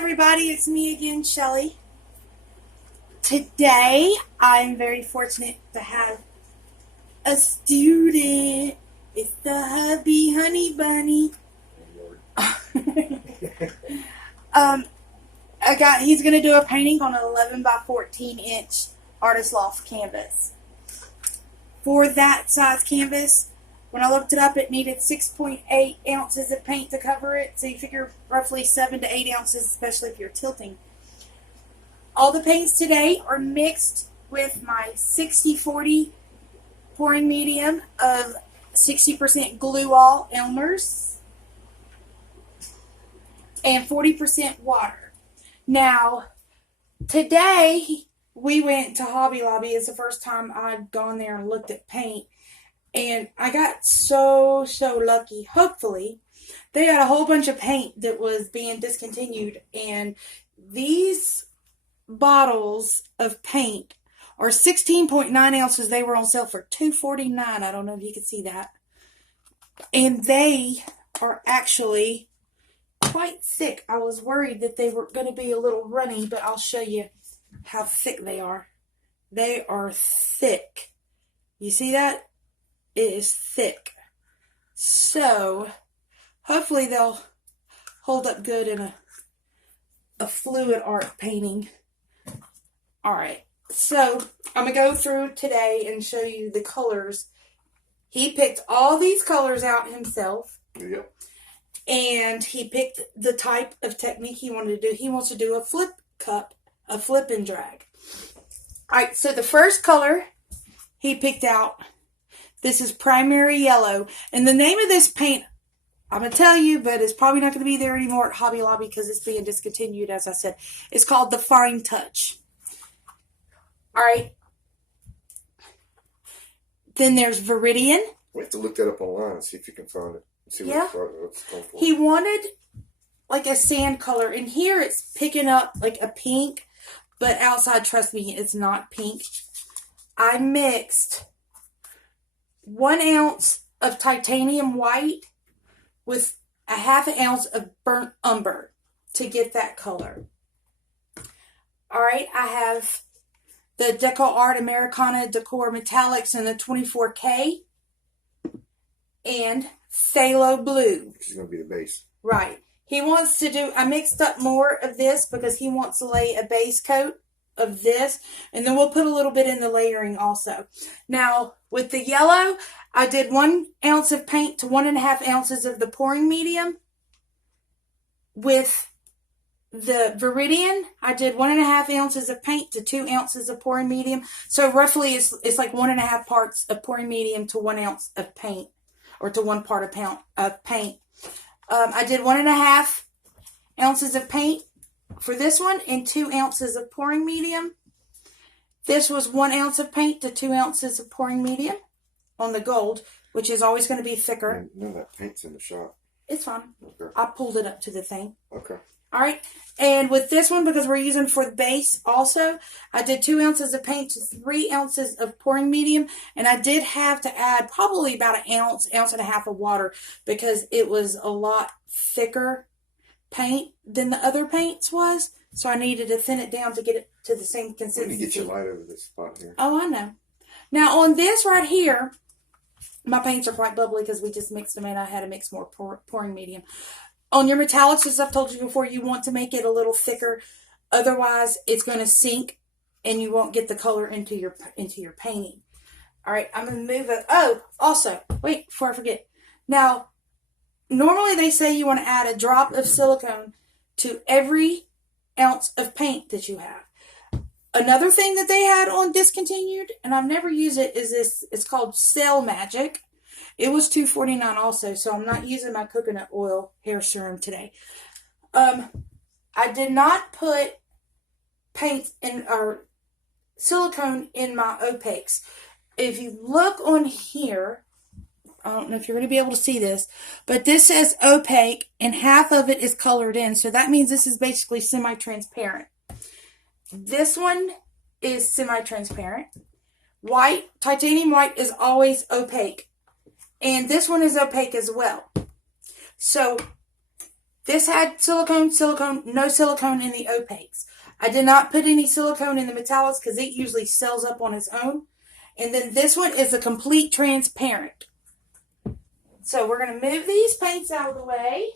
everybody, it's me again, Shelly. Today, I'm very fortunate to have a student. It's the hubby honey bunny. He's going to do a painting on an 11 by 14 inch Artist Loft canvas. For that size canvas, when I looked it up, it needed 6.8 ounces of paint to cover it. So you figure roughly 7 to 8 ounces, especially if you're tilting. All the paints today are mixed with my 60-40 pouring medium of 60% Glue All Elmer's and 40% water. Now, today we went to Hobby Lobby. It's the first time I'd gone there and looked at paint. And I got so lucky. Hopefully, they had a whole bunch of paint that was being discontinued. And these bottles of paint are 16.9 ounces. They were on sale for $2.49. I don't know if you can see that. And they are actually quite thick. I was worried that they were going to be a little runny, but I'll show you how thick they are. They are thick. You see that? It is thick. So, hopefully they'll hold up good in a fluid art painting. Alright, so I'm going to go through today and show you the colors. He picked all these colors out himself. Yep. And he picked the type of technique he wanted to do. He wants to do a flip cup, a flip and drag. Alright, so the first color he picked out, this is Primary Yellow. And the name of this paint, I'm going to tell you, but it's probably not going to be there anymore at Hobby Lobby because it's being discontinued, as I said. It's called the Fine Touch. Alright. Then there's Viridian. We have to look that up online and see if you can find it. See what's going for. He wanted like a sand color. And here it's picking up like a pink. But outside, trust me, it's not pink. I mixed 1 ounce of titanium white with a ½ ounce of burnt umber to get that color. Alright, I have the Deco Art Americana Decor Metallics in the 24K and Phthalo Blue. Which is going to be the base. Right. He wants to do, I mixed up more of this because he wants to lay a base coat of this, and then we'll put a little bit in the layering also. Now, with the yellow, I did 1 ounce of paint to 1.5 ounces of the pouring medium. With the Viridian, I did 1.5 ounces of paint to 2 ounces of pouring medium. So roughly, it's like 1.5 parts of pouring medium to 1 ounce of paint, or to 1 part of paint. I did 1.5 ounces of paint for this one and 2 ounces of pouring medium. This was 1 ounce of paint to 2 ounces of pouring medium on the gold, which is always going to be thicker. None of that paint's in the shop. It's fine. Okay. I pulled it up to the thing. Okay. All right. And with this one, because we're using for the base also, I did 2 ounces of paint to 3 ounces of pouring medium. And I did have to add probably about an ounce and a half of water because it was a lot thicker paint than the other paints was. So I needed to thin it down to get it to the same consistency. Let me get your light over this spot here. Oh, I know. Now on this right here, my paints are quite bubbly because we just mixed them in. I had to mix more pouring medium. On your metallics, as I've told you before, you want to make it a little thicker. Otherwise, it's going to sink and you won't get the color into your painting. All right, I'm going to move it. Oh, also, wait, before I forget. Now, normally they say you want to add a drop of silicone to every ounce of paint that you have. Another thing that they had on discontinued, and I've never used it, is this. It's called Cell Magic. It was $2.49 also, so I'm not using my coconut oil hair serum today. I did not put paint in or silicone in my opaques. If you look on here, I don't know if you're going to be able to see this, but this says opaque, and half of it is colored in, so that means this is basically semi-transparent. This one is semi-transparent. White, titanium white is always opaque. And this one is opaque as well. So This had silicone, no silicone in the opaques. I did not put any silicone in the metallics because it usually sells up on its own. And then this one is a complete transparent. So we're going to move these paints out of the way.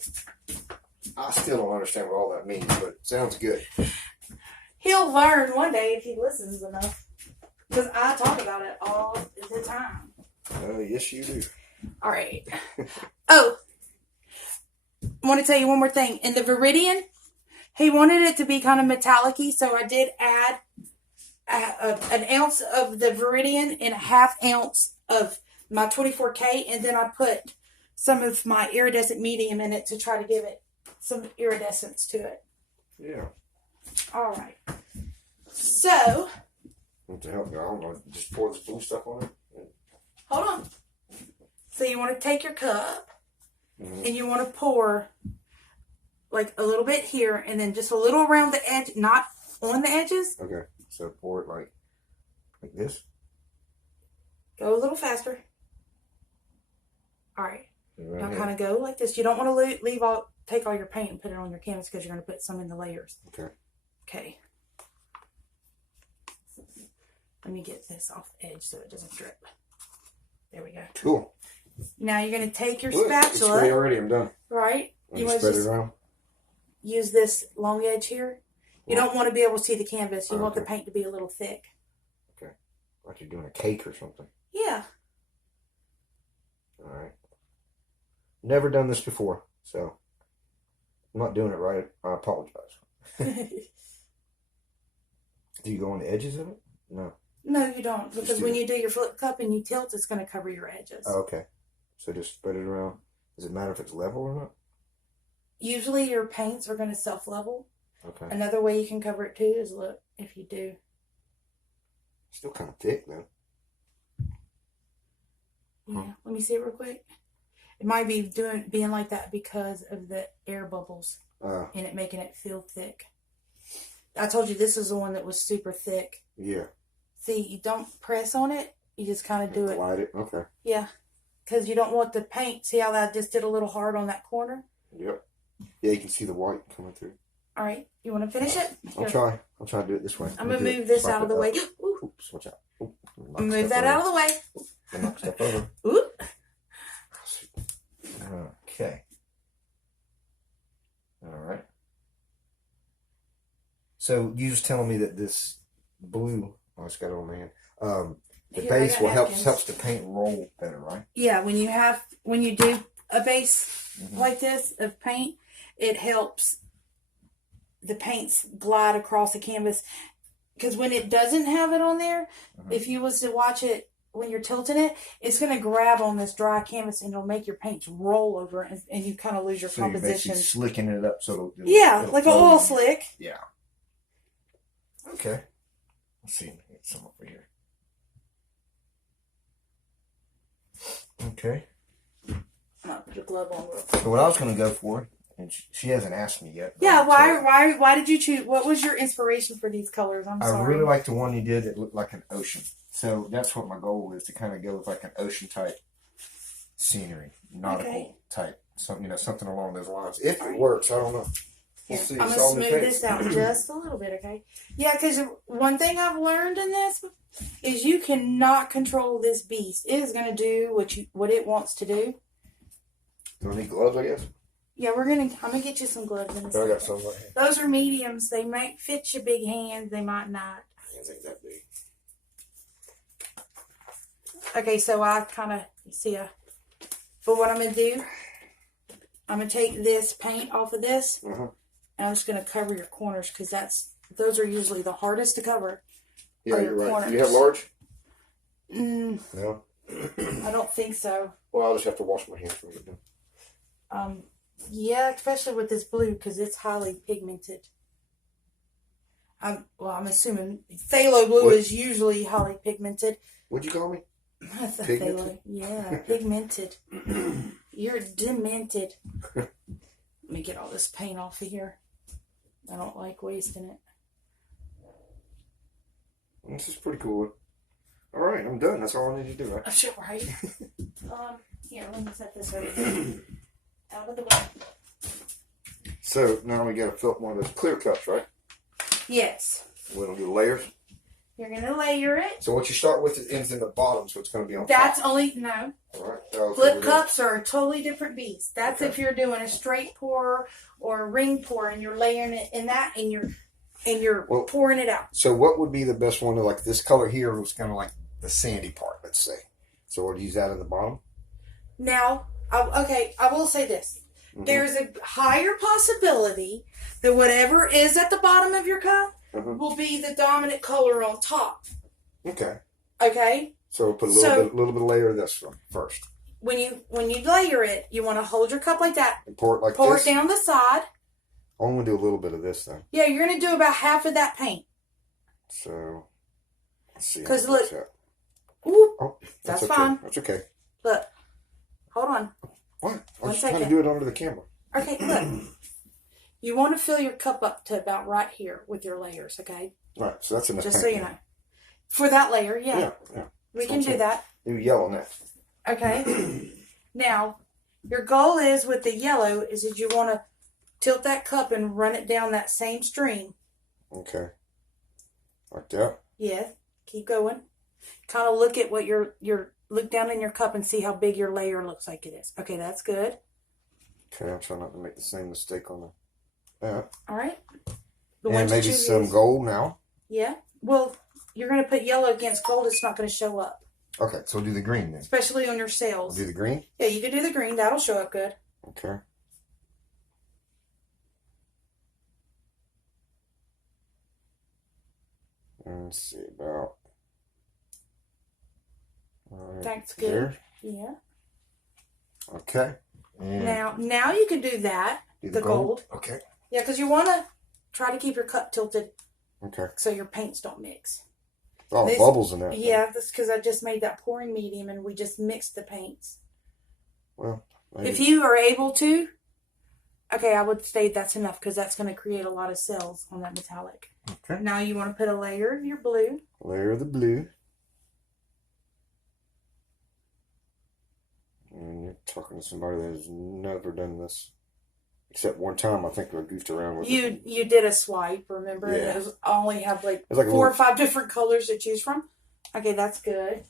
I still don't understand what all that means, but it sounds good. He'll learn one day if he listens enough. Because I talk about it all the time. Yes, you do. All right. Oh, I want to tell you one more thing. In the Viridian, he wanted it to be kind of metallic-y, so I did add an ounce of the Viridian and a half ounce of my 24K, and then I put some of my iridescent medium in it to try to give it some iridescence to it. Yeah. All right. So. What the hell? I don't know. Just pour this blue stuff on it. Hold on. So you want to take your cup and you want to pour like a little bit here and then just a little around the edge, not on the edges. Okay. So pour it like this. Go a little faster. All right. Now kind of go like this. You don't want to take all your paint and put it on your canvas because you're going to put some in the layers. Okay. Okay. Let me get this off the edge so it doesn't drip. There we go. Cool. Now you're going to take your Look, spatula. It's ready already. I'm done. Right? You want to spread it around? Use this long edge here. You don't want to be able to see the canvas. You want the paint to be a little thick. Okay. Like you're doing a cake or something. Yeah. All right. Never done this before, so I'm not doing it right. I apologize. Do you go on the edges of it? No. No, you don't. Because when you do your flip cup and you tilt, it's going to cover your edges. Oh, okay. So just spread it around. Does it matter if it's level or not? Usually your paints are going to self-level. Okay. Another way you can cover it too is look, if you do. Still kind of thick though. Yeah. Let me see it real quick. It might be being like that because of the air bubbles and it making it feel thick. I told you this is the one that was super thick. Yeah. See, you don't press on it. You just kind of do it. Glide it. Okay. Yeah. Because you don't want the paint. See how that just did a little hard on that corner? Yep. Yeah, you can see the white coming through. All right. You want to finish it? I'll try. I'll try to do it this way. I'm going to move this out of the way. Oops, watch out. Move that out of the way. Knock stuff over. Oop. Okay. All right. So you just telling me that this blue, oh, it's got it on my hand. The base will helps the paint roll better, right? Yeah, when you do a base like this of paint, it helps the paints glide across the canvas. Because when it doesn't have it on there, if you was to watch it when you're tilting it, it's going to grab on this dry canvas and it'll make your paints roll over and you kind of lose your composition. You're slicking it up so it'll like an oil slick. Yeah. Okay. Let's see. Get some over here. Okay. I'm going to put a glove on. So what I was going to go for, and she hasn't asked me yet. Yeah, why did you choose? What was your inspiration for these colors? I'm sorry. I really like the one you did that looked like an ocean. So that's what my goal is, to kind of go with like an ocean type scenery, nautical type, something along those lines. If it works, I don't know. Here, I'm going to smooth this out just a little bit, okay? Yeah, because one thing I've learned in this is you cannot control this beast. It is going to do what it wants to do. Do I need gloves, I guess? Yeah, I'm going to get you some gloves in a second. I got some right here. Those are mediums. They might fit your big hands. They might not. I think that big. Okay, so I kind of, but what I'm going to do, I'm going to take this paint off of this, and I'm just going to cover your corners, because those are usually the hardest to cover. Yeah, you're right. Corners. Do you have large? No. I don't think so. Well, I'll just have to wash my hands when I get done. Yeah, especially with this blue, because it's highly pigmented. I'm assuming phthalo blue is usually highly pigmented. What'd you call me? Pigmented? Yeah, pigmented. You're demented. Let me get all this paint off of here. I don't like wasting it. This is pretty cool. All right, I'm done. That's all I need to do, right? Sure, right? Here, let me set this right here. Out of the way. So now we got to fill up one of those clear cups, right? Yes. We don't do layers. You're going to layer it. So what you start with it ends in the bottom, so it's going to be on That's top. only, no. All right. Okay, Flip cups are a totally different beast. That's Okay. if you're doing a straight pour or a ring pour and you're layering it in that and you're pouring it out. So what would be the best one? Like this color here was kind of like the sandy part, let's say. So we'll use that in the bottom. Now, I will say this. Mm-hmm. There's a higher possibility that whatever is at the bottom of your cup will be the dominant color on top. Okay. Okay? So we'll put a little bit of layer of this one first. When you layer it, you want to hold your cup like that. And pour it like pour this? Pour it down the side. I want to do a little bit of this then. Yeah, you're going to do about half of that paint. So, let's see. Because look. Ooh, oh, that's okay. fine. That's okay. Look. Hold on. What? I was trying to do it under the camera. Okay, look. You want to fill your cup up to about right here with your layers, okay? All right, so that's enough. Just so you know. For that layer, yeah. Yeah. We can do that. Do yellow next. Okay. Now, your goal is with the yellow is that you want to tilt that cup and run it down that same stream. Okay. Like that? Yeah. Keep going. Kind of look at what look down in your cup and see how big your layer looks like it is. Okay, that's good. Okay, I'm trying not to make the same mistake on that. All right. And maybe some gold now. Yeah. Well, you're going to put yellow against gold. It's not going to show up. Okay, so we'll do the green then. Especially on your sails. We'll do the green? Yeah, you can do the green. That'll show up good. Okay. Let's see about. That's good. There. Yeah. Okay. And now you can do that. Do the gold. Okay. Yeah, because you want to try to keep your cup tilted. Okay. So your paints don't mix. Oh, bubbles in that. Yeah, that's because I just made that pouring medium and we just mixed the paints. Well, maybe. If you are able to, okay, I would say that's enough because that's going to create a lot of cells on that metallic. Okay. Now you want to put a layer of your blue. Layer of the blue. And you're talking to somebody that has never done this. Except one time, I think I goofed around with it. You did a swipe, remember? Yeah. And it was, I only have like 4 or 5 different colors to choose from. Okay, that's good.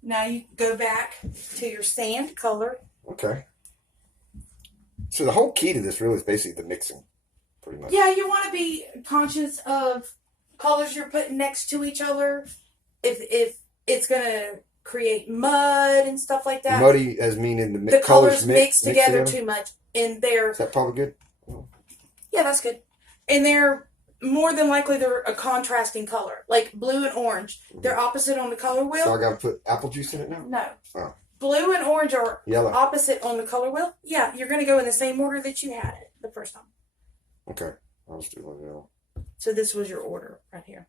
Now you go back to your sand color. Okay. So the whole key to this really is basically the mixing, pretty much. Yeah, you want to be conscious of colors you're putting next to each other. If it's going to create mud and stuff like that. Muddy as meaning the colors mix together too much. And they're... Is that probably good? Yeah, that's good. And they're more than likely they're a contrasting color. Like blue and orange. Mm-hmm. They're opposite on the color wheel. So I got to put apple juice in it now? No. Oh. Blue and orange are yellow. Opposite on the color wheel. Yeah, you're going to go in the same order that you had it the first time. Okay. I'll just do like yellow. So this was your order right here.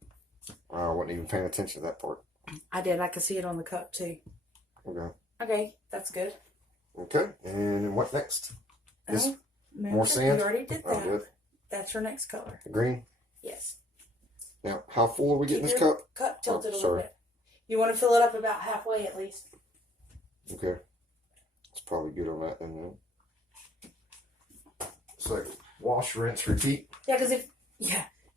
I wasn't even paying attention to that part. I did. I could see it on the cup too. Okay. Okay, that's good. Okay, and what next? More sand? We already did that. Oh, good. That's your next color. The green? Yes. Now, how full are we getting Keep this your cup? Cup tilted a little bit. You want to fill it up about halfway at least. Okay. It's probably good on that then. It's like wash, rinse, repeat. Yeah, because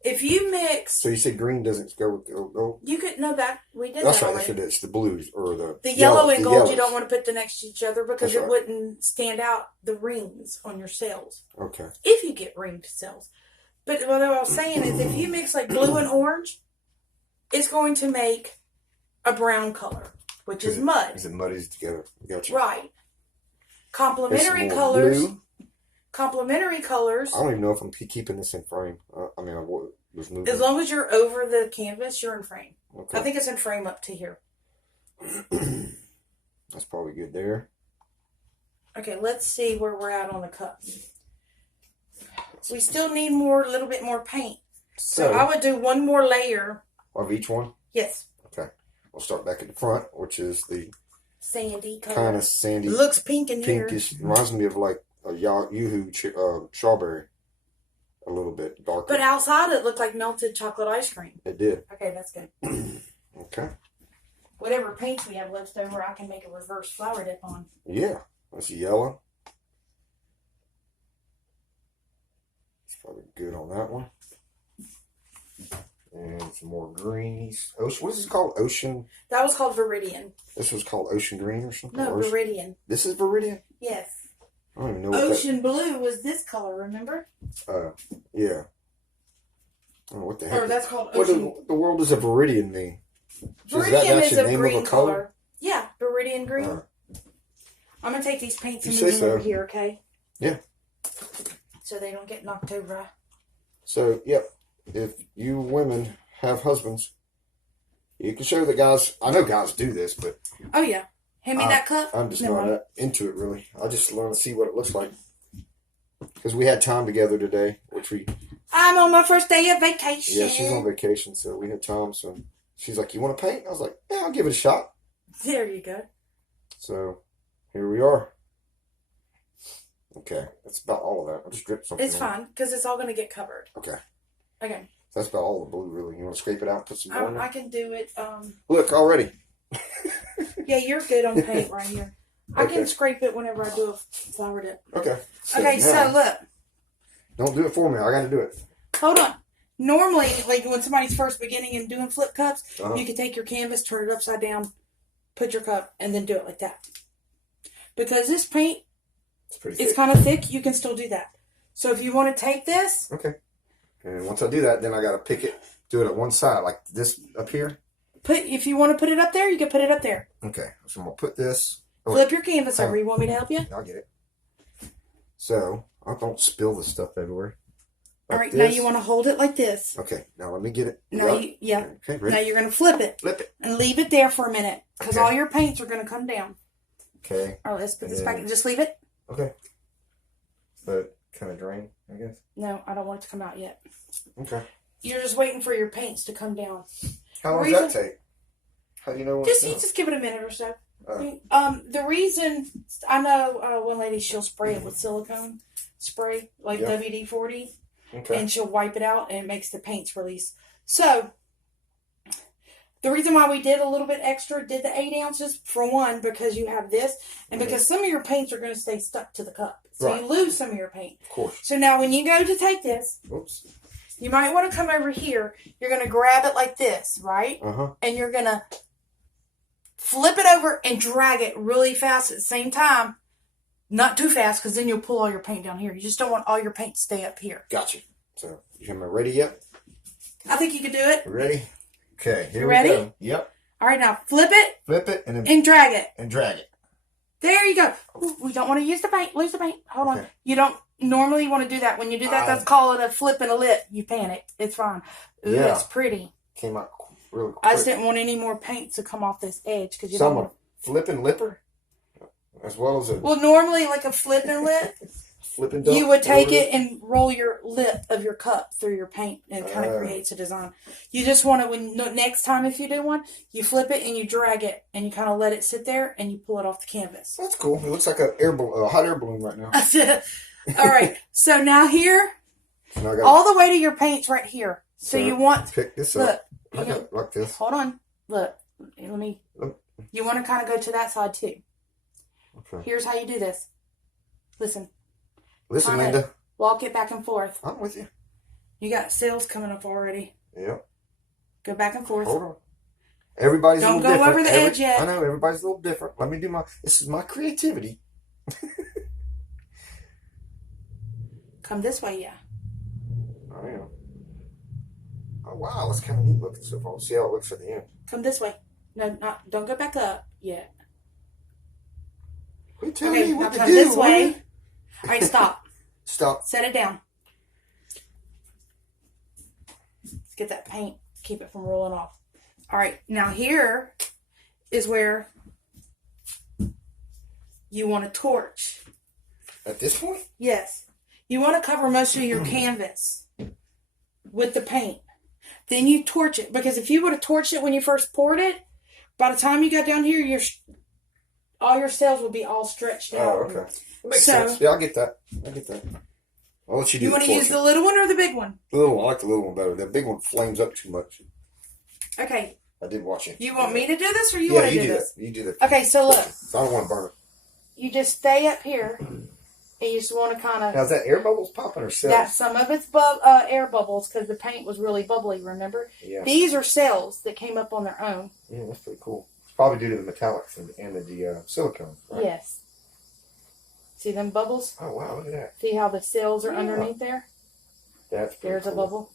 if you mix... So you said green doesn't go with gold? You could... No, we did That's that right. already. It's the blues or the yellow and gold yellows. You don't want to put them next to each other because That's right. wouldn't stand out the rings on your sails. Okay. If you get ringed sails. But what I was saying is if you mix like blue and orange, it's going to make a brown color, which is mud. Because it muddies together. Gotcha. Right. Complementary colors. Blue. Complementary colors. I don't even know if I'm keeping this in frame. I was moving. As long as you're over the canvas, you're in frame. Okay. I think it's in frame up to here. That's probably good there. Okay, let's see where we're at on the cup. We still need a little bit more paint. So I would do one more layer. Of each one? Yes. Okay. We'll start back at the front, which is the sandy color. Kind of sandy. It looks pink in here. Pinkish. Reminds me of like a YEAA strawberry. A little bit darker. But outside it looked like melted chocolate ice cream. It did. Okay, that's good. Okay. Whatever paints we have left over, I can make a reverse flower dip on. Yeah. That's yellow. Probably good on that one. And some more greenies. Ocean. What is it called? Ocean. That was called Viridian. This was called Ocean Green or something? No, Ocean. Viridian. This is Viridian? Yes. I don't even know what Ocean blue was this color, remember? Yeah. I don't know what the heck. Or that's called ocean. What the world does a Viridian mean? Viridian is a name green of a color? color. Yeah, Viridian green. I'm going to take these paints and You move say them so. over here, okay? Yeah. So they don't get knocked over. So, yep. If you women have husbands, you can show the guys. I know guys do this, but Oh, yeah. Hand me that cup. I'm just Never not mind. that into it, really. I just want to see what it looks like. Because we had time together today, which we... I'm on my first day of vacation. Yeah, she's on vacation, so we had time. So she's like, you want to paint? I was like, yeah, I'll give it a shot. There you go. So here we are. Okay, that's about all of that. I'll just drip something It's in. fine, because it's all going to get covered. Okay. Okay. That's about all the blue, really. You want to scrape it out and put some more in I there? can do it. Look, already. Yeah, you're good on paint right here. I Okay. can scrape it whenever I do a flower dip. Okay. Okay, so now, look. don't do it for me. I got to do it. Hold on. Normally, like when somebody's first beginning and doing flip cups, Uh-huh. you can take your canvas, turn it upside down, put your cup, and then do it like that. Because this paint, It's pretty it's thick. kind of thick, you can still do that. So if you want to take this, Okay. And once I do that, then I got to pick it, do it at one side, like this up here. if you want to put it up there, you can put it up there. Okay. So I'm going to put this. Oh, Flip your canvas Hang over. on. You want me to help you? I'll get it. So, I don't spill this stuff everywhere. All Like right, now this. you want to hold it like this. Okay, now let me get it. Now Yep. yeah. Okay, Now ready? you're going to flip it Flip it. and leave it there for a minute because Okay. all your paints are going to come down. Okay. All right, let's put this And back. then- Just leave it. Okay. But kind of drain, I guess. No, I don't want it to come out yet. Okay. You're just waiting for your paints to come down. How long Reason- does that take? How do you know when Just it's you done? just give it a minute or so. Oh. The reason I know one lady, she'll spray it with silicone spray like Yep. WD-40, Okay. and she'll wipe it out, and it makes the paints release. So the reason why we did a little bit extra, did the 8 ounces for one, because you have this, and because some of your paints are going to stay stuck to the cup, so Right. you lose some of your paint. Of course. So now when you go to take this, Oops. you might want to come over here. You're going to grab it like this, right? Uh-huh. And you're going to flip it over and drag it really fast at the same time. Not too fast, because then you'll pull all your paint down here. You just don't want all your paint to stay up here. Gotcha. So, am I ready yet? I think you can do it. Ready? Okay, here You we ready? go. Yep. All right, now flip it Flip it and then and drag it. and drag it. There you go. Ooh, we don't want to use the paint. Lose the paint. Hold on. Okay. You don't normally want to do that. When you do that, that's called a flip and a lip. You panic. It's fine. Ooh, Yeah. it's pretty. Came out really quick. I just didn't want any more paint to come off this edge because you Someone don't. flipping lipper? As well as a Well, normally like a flip and lip, flipping dunk? you would take over it and roll your lip of your cup through your paint, and it kind of creates a design. You just want to, next time if you do one, you flip it and you drag it and you kind of let it sit there and you pull it off the canvas. That's cool. It looks like a hot air balloon right now. That's it. All right. So now here, So now I got all the way to your paint's right here. So you want, pick this look, up. I got it like this. hold on. Look, let me, you want to kind of go to that side too. Okay. Here's how you do this. Listen. Listen, Kinda Linda. walk it back and forth. I'm with you. You got sales coming up already. Yep. Go back and forth. Hold on. Everybody's Don't a little go different. over the edge yet. I know everybody's a little different. Let me do this is my creativity. Come this way, yeah. I am. Oh wow, that's kind of neat looking so far. See how it looks at the end. Come this way. No, don't go back up yet. Who tell Okay, me now what to come do? this woman? way. All right, stop. Stop. Set it down. Let's get that paint. Keep it from rolling off. All right, now here is where you want to torch. At this point? Yes. You want to cover most of your canvas with the paint. Then you torch it. Because if you would have torched it when you first poured it, by the time you got down here, all your cells would be all stretched out. Oh, okay. That makes So- sense. Yeah, I get that. I'll let you do You the want to use torture. the little one or the big one? The little one. I like the little one better. The big one flames up too much. Okay. I did watch it. You want me to do this or you Yeah, want to you do do this? that. You do that. Okay, so look. So I don't want to burn it. You just stay up here And you just want to kind of... Now, is that air bubbles popping or cells? That some of it's air bubbles because the paint was really bubbly, remember? Yeah. These are cells that came up on their own. Yeah, that's pretty cool. It's probably due to the metallics and the silicone, right? Yes. See them bubbles? Oh, wow, look at that. See how the cells are underneath there? That's pretty There's cool. a bubble.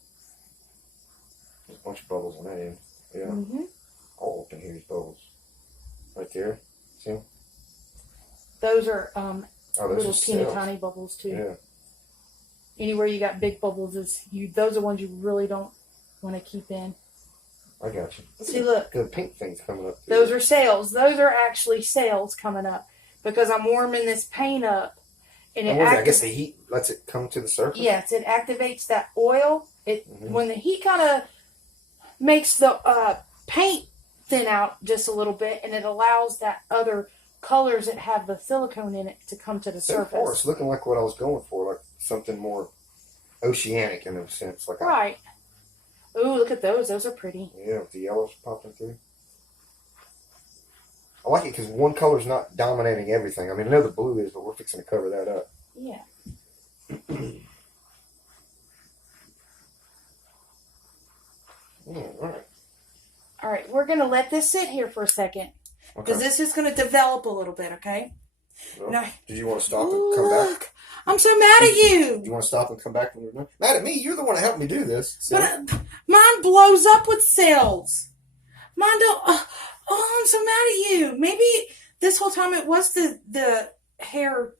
There's a bunch of bubbles on that end. Yeah. Mm-hmm. All up in here is bubbles. Right there. See them? Those are those little are teeny cells. tiny bubbles too. Yeah. Anywhere you got big bubbles, those are ones you really don't want to keep in. I got you. See, look. The pink thing's coming up. Those are cells. Those are actually cells coming up because I'm warming this paint up. And I guess the heat lets it come to the surface? Yes, it activates that oil. Mm-hmm. When the heat kind of makes the paint thin out just a little bit, and it allows that other colors that have the silicone in it to come to the surface. Far, it's looking like what I was going for, like something more oceanic in a sense. Like right. Ooh, look at those. Those are pretty. Yeah, with the yellows popping through. I like it because one color's not dominating everything. I mean, I know the blue is, but we're fixing to cover that up. Yeah. All right. All right, we're going to let this sit here for a second. Because this is going to develop a little bit, okay? Well, now, did you want to stop and come back? I'm so mad at you. Do you want to stop and come back when you're done? Mad at me? You're the one that helped me do this. So. But mine blows up with cells. Mine don't... I'm so mad at you. Maybe this whole time it was the hair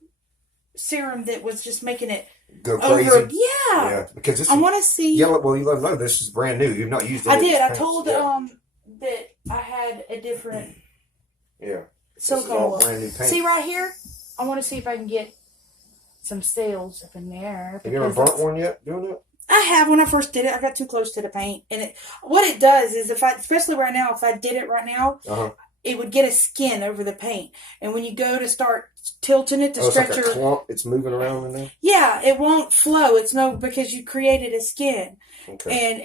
serum that was just making it go crazy. Over. Yeah. Because this I want to see... Yeah, well, you let them know this is brand new. You've not used it. I did. I told that I had a different... Yeah. silicone look. Brand new paint. See right here? I want to see if I can get some cells up in there. Have you ever burnt one yet doing it? I have. When I first did it, I got too close to the paint. And what it does is, especially right now, if I did it right now, it would get a skin over the paint. And when you go to start tilting it to stretch it's like a clump. It's moving around in there? Yeah, it won't flow. It's because you created a skin. Okay. And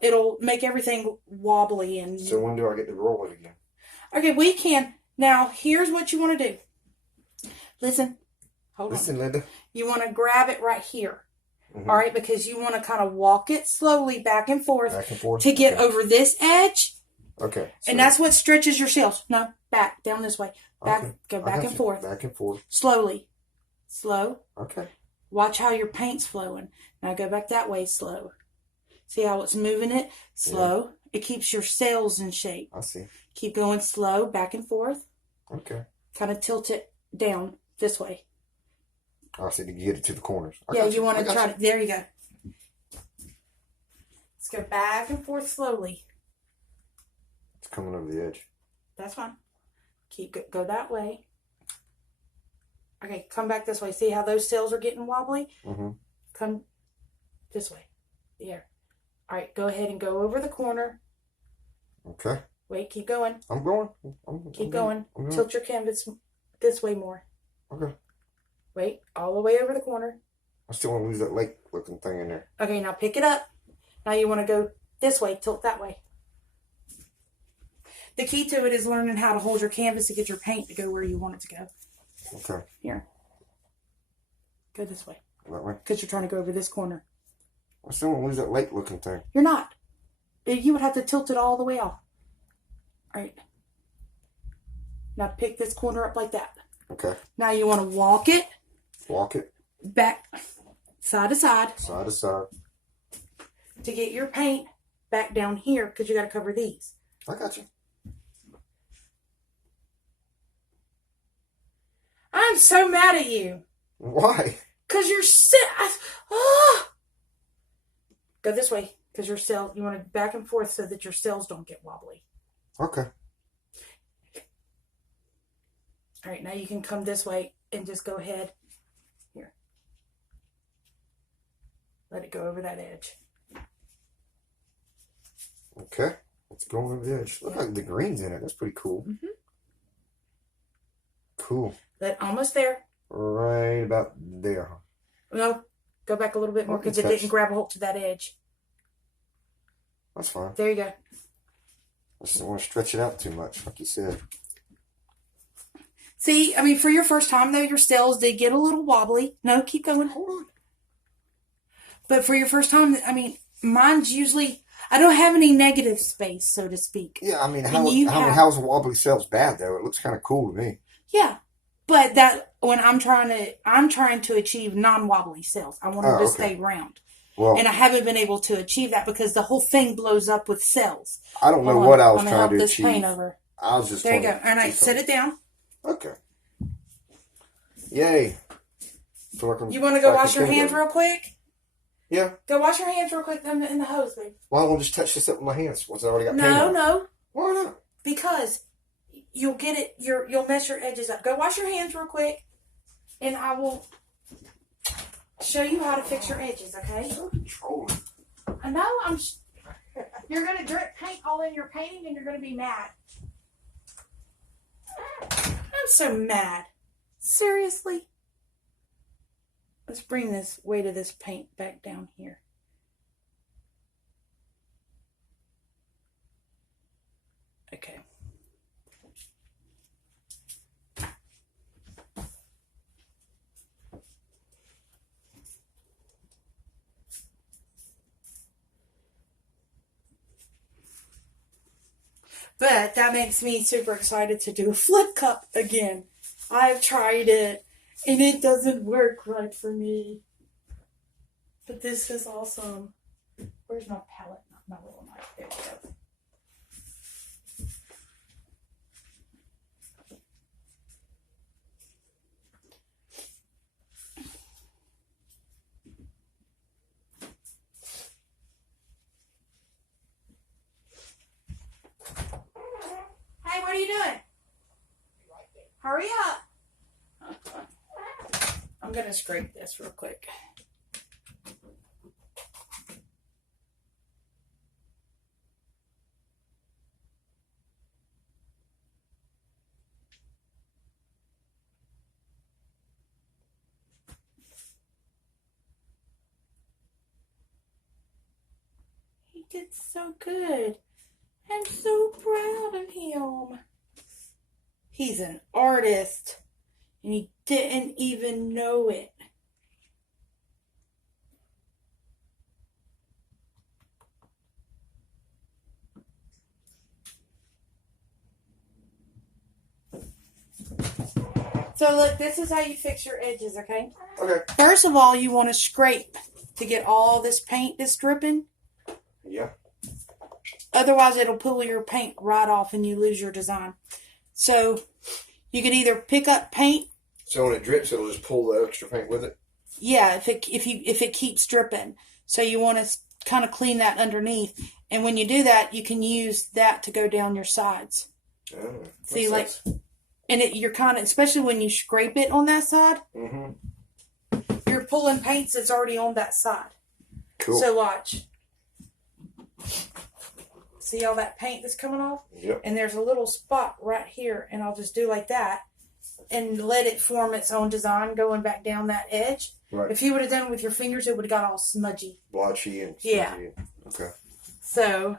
it'll make everything wobbly. And so when do I get to roll it again? Okay, we can. Now, here's what you want to do. Listen. Hold on. Listen, Linda. You want to grab it right here. Mm-hmm. All right, because you want to kind of walk it slowly back and forth to get over this edge. Okay. So. And that's what stretches your cells. No, back, down this way. Back, go back and forth. Back and forth. Slowly. Slow. Okay. Watch how your paint's flowing. Now go back that way, slow. See how it's moving it? Slow. Yeah. It keeps your cells in shape. I see. Keep going slow, back and forth. Okay. Kind of tilt it down this way. I see, to get it to the corners. You want to try to... There you go. Let's go back and forth slowly. It's coming over the edge. That's fine. Go that way. Okay, come back this way. See how those cells are getting wobbly? Mm-hmm. Come this way. There. All right, go ahead and go over the corner. Okay. Wait, keep going. I'm going. Keep going. Tilt your canvas this way more. Okay. Wait, all the way over the corner. I still want to lose that lake-looking thing in there. Okay, now pick it up. Now you want to go this way, tilt that way. The key to it is learning how to hold your canvas to get your paint to go where you want it to go. Okay. Here. Go this way. That way? Because you're trying to go over this corner. I still want to lose that lake-looking thing. You're not. You would have to tilt it all the way off. All right. Now pick this corner up like that. Okay. Now you want to walk it. Walk it. Back. Side to side. Side to side. To get your paint back down here because you got to cover these. I got you. I'm so mad at you. Why? Because you're Go this way because your cells, you want to back and forth so that your cells don't get wobbly. Okay. All right, now you can come this way and just go ahead. Here. Let it go over that edge. Okay. It's going over the edge. Look like the green's in it. That's pretty cool. Mm-hmm. Cool. Almost there. Right about there. No, go back a little bit more because it didn't grab a hold to that edge. That's fine. There you go. I just don't want to stretch it out too much, like you said. See, I mean, for your first time, though, your cells did get a little wobbly. No, keep going. Hold on. But for your first time, I mean, mine's usually, I don't have any negative space, so to speak. Yeah, I mean, how's the wobbly cells bad though? It looks kind of cool to me. Yeah, but that when I'm trying to achieve non-wobbly cells. I want them to stay round. Well, and I haven't been able to achieve that because the whole thing blows up with cells. I don't know what I was trying to this achieve. Paint over. I was just there. You go. All right, set it down. Okay. Yay. You want to go wash your hands real quick? Yeah. Go wash your hands real quick in the hose, babe. Why don't I just touch this up with my hands once I already got paint on? No. Why not? Because you'll get it. You'll mess your edges up. Go wash your hands real quick, and I will show you how to fix your edges. Okay? So controlling. I know. You're gonna drip paint all in your painting, and you're gonna be mad. I'm so mad. Seriously. Let's bring this weight of this paint back down here. Okay. But that makes me super excited to do a flip cup again. I've tried it, and it doesn't work right for me. But this is awesome. Where's my palette? My little knife. There we go. Hey, what are you doing? Hurry up. I'm going to scrape this real quick. He did so good. I'm so proud of him. He's an artist, and he didn't even know it. So look, this is how you fix your edges, okay? Okay. First of all, you want to scrape to get all this paint that's dripping. Yeah. Otherwise, it'll pull your paint right off and you lose your design. So you could either pick up paint. So when it drips, it'll just pull the extra paint with it? Yeah, if it keeps dripping. So you want to kind of clean that underneath. And when you do that, you can use that to go down your sides. Oh, see, like, and you're kind of, especially when you scrape it on that side, you're pulling paints that's already on that side. Cool. So watch. See all that paint that's coming off? Yep. And there's a little spot right here, and I'll just do like that and let it form its own design going back down that edge. Right. If you would have done it with your fingers, it would have got all smudgy. Blotchy and smudgy. Yeah. Okay. So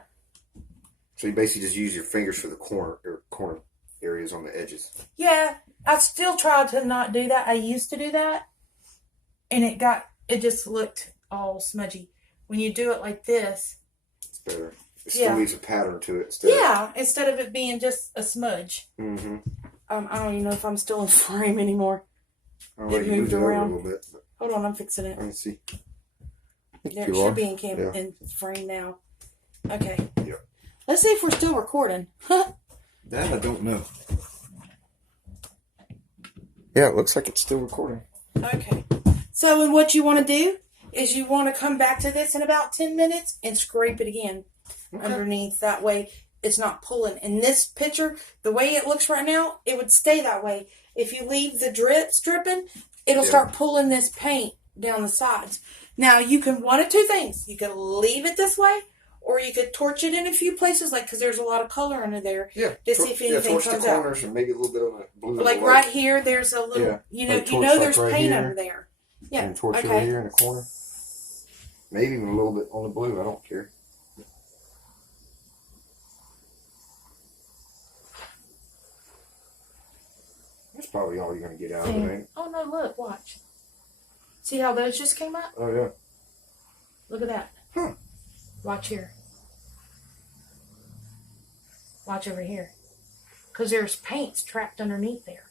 you basically just use your fingers for the corner areas on the edges. Yeah. I still tried to not do that. I used to do that, and it just looked all smudgy. When you do it like this, it's better. It still leaves a pattern to it. Instead of it being just a smudge. Mm-hmm. I don't even know if I'm still in frame anymore. It moved around a little bit. Hold on, I'm fixing it. Let me see. There, it should be in frame now. Okay. Yeah. Let's see if we're still recording. That I don't know. Yeah, it looks like it's still recording. Okay. So what you want to do is you want to come back to this in about 10 minutes and scrape it again underneath. That way it's not pulling. In this picture, the way it looks right now, it would stay that way. If you leave the drips dripping, it'll start pulling this paint down the sides. Now, you can one of two things. You can leave it this way, or you could torch it in a few places, like, because there's a lot of color under there. Yeah. To see if anything torch comes the out. corners and maybe a little bit on the blue. Like right here, there's a little, you know there's right paint here, under there. Yeah. And torch it right here in the corner. Maybe even a little bit on the blue. I don't care. That's probably all you're going to get out of it, ain't it? Oh, no, look, watch. See how those just came up? Oh, yeah. Look at that. Huh. Watch here. Watch over here. Because there's paints trapped underneath there.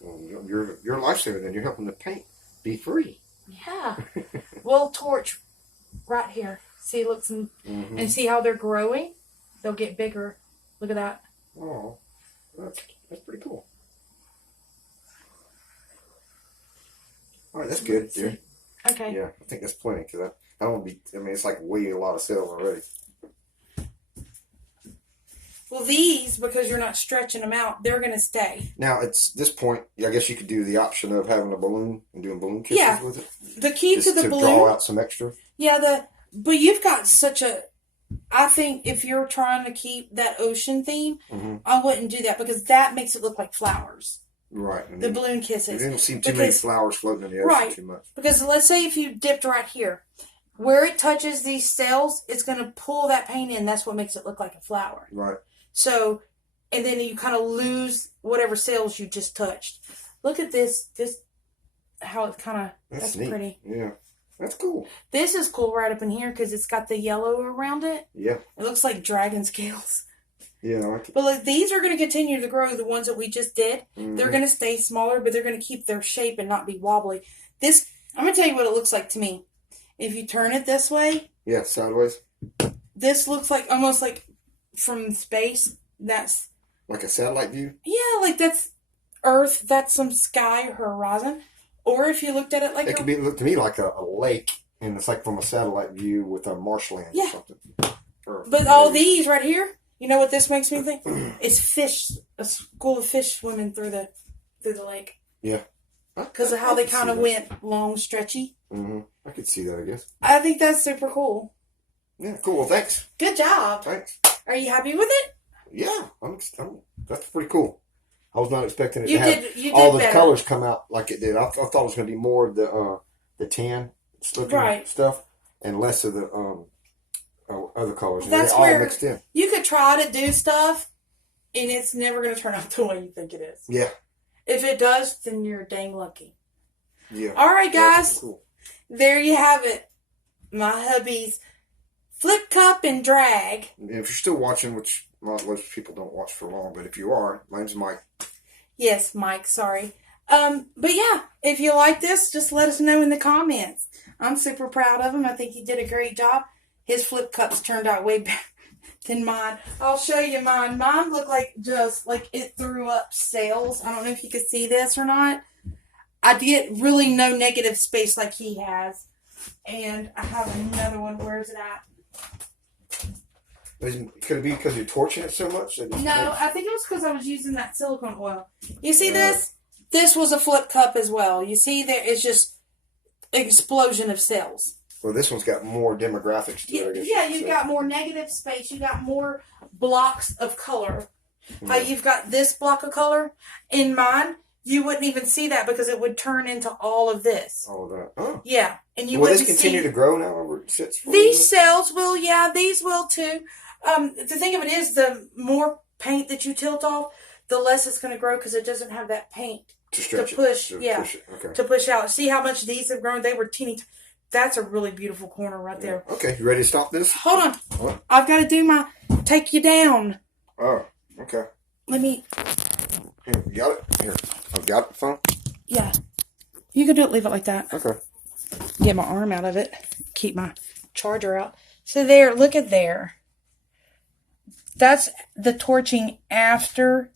Well, you're a lifesaver then. You're helping the paint be free. Yeah. We'll torch right here. See, look, and see how they're growing? They'll get bigger. Look at that. Oh, that's pretty cool. All right, that's good, dear. Okay. Yeah, I think that's plenty because I don't want to be. I mean, it's like way a lot of cells already. Well, these, because you're not stretching them out, they're going to stay. Now, at this point, I guess you could do the option of having a balloon and doing balloon kisses with it. The key just to the balloon. Draw out some extra. Yeah, but you've got such a. I think if you're trying to keep that ocean theme, I wouldn't do that because that makes it look like flowers. Right. And the balloon kisses. You don't see too many flowers floating in the ocean too much. Because let's say if you dipped right here, where it touches these cells, it's going to pull that paint in. That's what makes it look like a flower. Right. So, and then you kind of lose whatever cells you just touched. Look at this, how it kind of, that's pretty. Yeah, that's cool. This is cool right up in here because it's got the yellow around it. Yeah. It looks like dragon scales. Yeah, I like it. But look, these are going to continue to grow, the ones that we just did. They're going to stay smaller, but they're going to keep their shape and not be wobbly. This, I'm going to tell you what it looks like to me. If you turn it this way. Yeah, sideways. This looks like, almost like from space. That's. Like a satellite view? Yeah, like that's Earth, that's some sky horizon. Or if you looked at it like it could look to me like a lake, and it's like from a satellite view with a marshland or something. But all these right here, you know what this makes me think? It's fish, a school of fish swimming through the lake. Yeah. Because of how they kind of went long, stretchy. Mm-hmm. I could see that, I guess. I think that's super cool. Yeah, cool. Well, thanks. Good job. Thanks. Are you happy with it? Yeah, that's pretty cool. I was not expecting it you to have did all the better. colors come out like it did. I thought it was going to be more of the tan looking stuff and less of the other colors. And that's all where mixed in. You could try to do stuff, and it's never going to turn out the way you think it is. Yeah. If it does, then you're dang lucky. Yeah. All right, guys. Cool. There you have it. My hubby's flip cup and drag. If you're still watching, which most people don't watch for long, but if you are, my name's Mike. Yes, Mike, sorry. But yeah, if you like this, just let us know in the comments. I'm super proud of him. I think he did a great job. His flip cups turned out way better than mine. I'll show you mine. Mine looked like just like it threw up cells. I don't know if you could see this or not. I did really no negative space like he has. And I have another one. Where is it at? Could it be because you're torching it so much? No, I think it was because I was using that silicone oil. You see this? This was a flip cup as well. You see there? It's just an explosion of cells. Well, this one's got more demographics to it. Yeah, you got more negative space. You got more blocks of color. How you've got this block of color. In mine, you wouldn't even see that because it would turn into all of this. All of that. Oh. Yeah. And you will wouldn't this continue to grow now over it sits? These cells will, yeah, these will too. The thing of it is, the more paint that you tilt off, the less it's going to grow because it doesn't have that paint to push. To push out. See how much these have grown? They were teeny. That's a really beautiful corner right there. Okay, you ready to stop this? Hold on. What? I've got to do my take you down. Oh, okay. Let me. Here, you got it? Here. I've got the phone? Yeah. You can do it, leave it like that. Okay. Get my arm out of it. Keep my charger out. So there, look at there. That's the torching after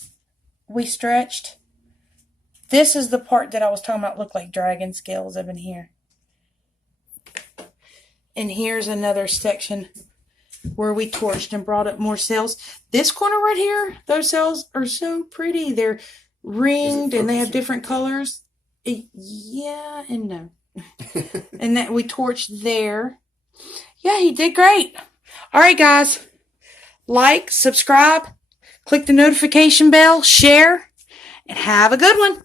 we stretched. This is the part that I was talking about look like dragon scales up in here. And here's another section where we torched and brought up more cells. This corner right here, those cells are so pretty. They're ringed and they have different colors. Yeah and no. And that we torched there. Yeah, he did great. All right, guys. Like, subscribe, click the notification bell, share, and have a good one.